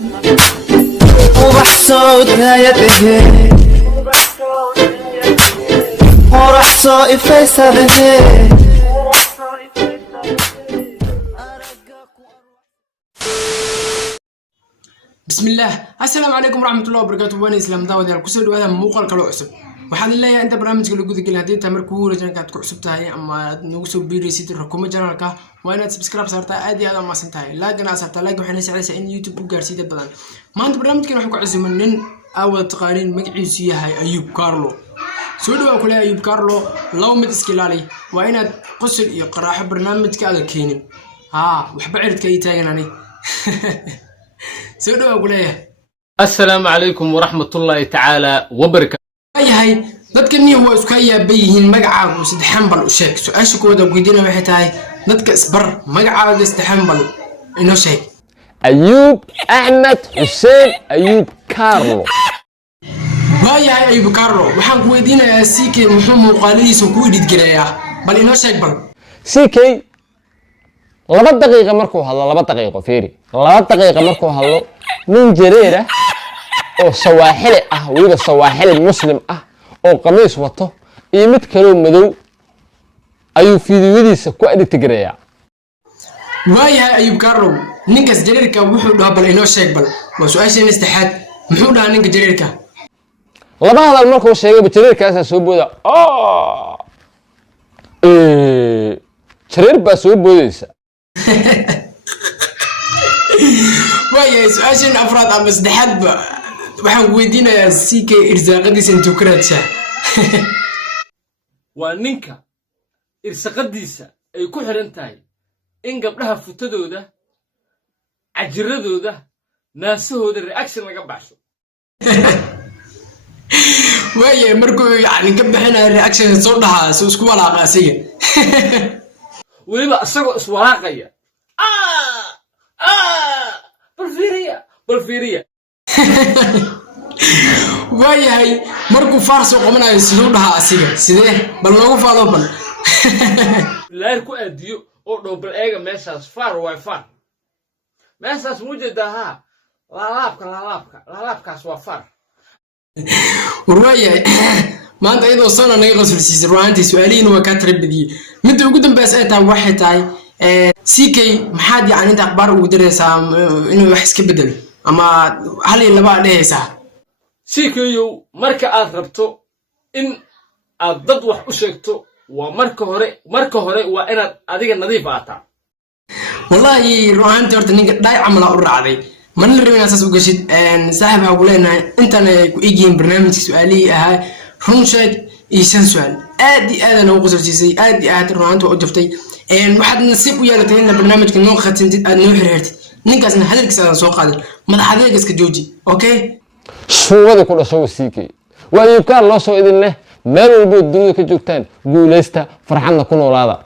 وبح صوتها يده وراح صائف يسرده. بسم الله السلام عليكم ورحمة الله وبركاته. وانا اسلام داود يا كسر هذا موقع كلو عصب waxaan leeyahay inta barnaamijka lagu gudagel hadii taamar ku wareejinka aad ku cusub tahay ama aad nagu soo biiraysid rukuma janaalka waa inaad subscribe saartaa aad iyo aad u maasan tahay like-na saartaa like waxay saacadaysaa in YouTube u gaarsiiyo dad badan. maanta barnaamijkan waxaan ku casuuman nin aad taqaaniin magaciisu yahay Ayub Carlo. soo dhawaad kule Ayub Carlo law mid iska ilaali waa inaad qosol iyo qaraaxo barnaamijka aad keenin waxba ciridka ay taaganani soo dhawaad kule. السلام عليكم ورحمة الله تعالى وبركاته. yahay dadkani waa isku yaabayeen magacaagu saddexan bal u sheeg su'aasha kooda weydiina waxay tahay dadka isbar magacaaga saddexan bal inoo sheeg. أيوب أحمد حسين أيوب كارلو. waayahay Ayub Carlo waxaan ku weydiinayaa CK muxuu muuqaaladiisa ku edit gareeyaa bal inoo sheeg bal. CK لبا دقيقة مركو هذا لبا دقيقة فيري لبا دقيقة مركو هذا من جريرة أو سواحل ويبقى سواحل مسلم أو قميص وطه يمت كلام مدو أيوب فيديو سكوا إدي تجريا. waayahay Ayub Carlo ninkaas jareerka wuxuu dhahaa bal inoo sheeg bal waa su'aasha istixaad muxuu dhahaa ninka jareerka. لبا هذا المركو شيء بجرير كاسة سوبودا جرير بسوبوديسا. waayahay su'aashan afraad ama saddexaad waxaan weydiinayaa CK irsaaqadiisa intuu ka raadshaa. waa ninka irsaaqadiisa ay ku xiran tahay in gabdhaha futadooda cajiradooda naasahooda reaction laga baxsho. waayahay markuu yani ka bixinayo reaction soo dhahaa soo isku walaaqa asiga. weliba asagoo iswalaaqaya بالفيريا waayahay markuu faarso qomanayo sidoo dhaha asiga sidee bal loogu faalo bal لا ku aadiyo oo dhowbal eega meeshaas far way far meeshaas muujadaha laalaabkaas waa far. waayahay maanta iyadoo soo naga qosolsiisay ruuxantii su'aalihiina waa ka tarbiyay mid ugu dambeysay ay tahay waxay tahay CK maxaad yani inta akhbaar ugu diraysaa inuu wax iska bedelo ama hal iyo laba dhehaysaa. CK marka aad rabto in aad dad wax u sheegto waa marka hore waa inaad adiga nadiif ahaataa. wallahi ruuxantii horta ninka dhaay camala u raacday man la rabin asaas u gashid saaxiib ha kuleenahay intan ay ku eegeen barnaamijka su'aalihii ahaa run sheeg iyo shan su'aal aad iyo aad ugu qosolsiisay aad iyo aad ruuxantii u jaftay waxaad nasiib u yeelatay in barnaamijka noo khatintid aad noo xirxirtid ninkaasna hadalkiisa aan soo qaadin madaxadeega iska jooji okay. suuqada ku dhasho CK waa Ayub Carlo soo idin leh meel walba dunida ka joogtaan guuleysta farxadna ku noolaada.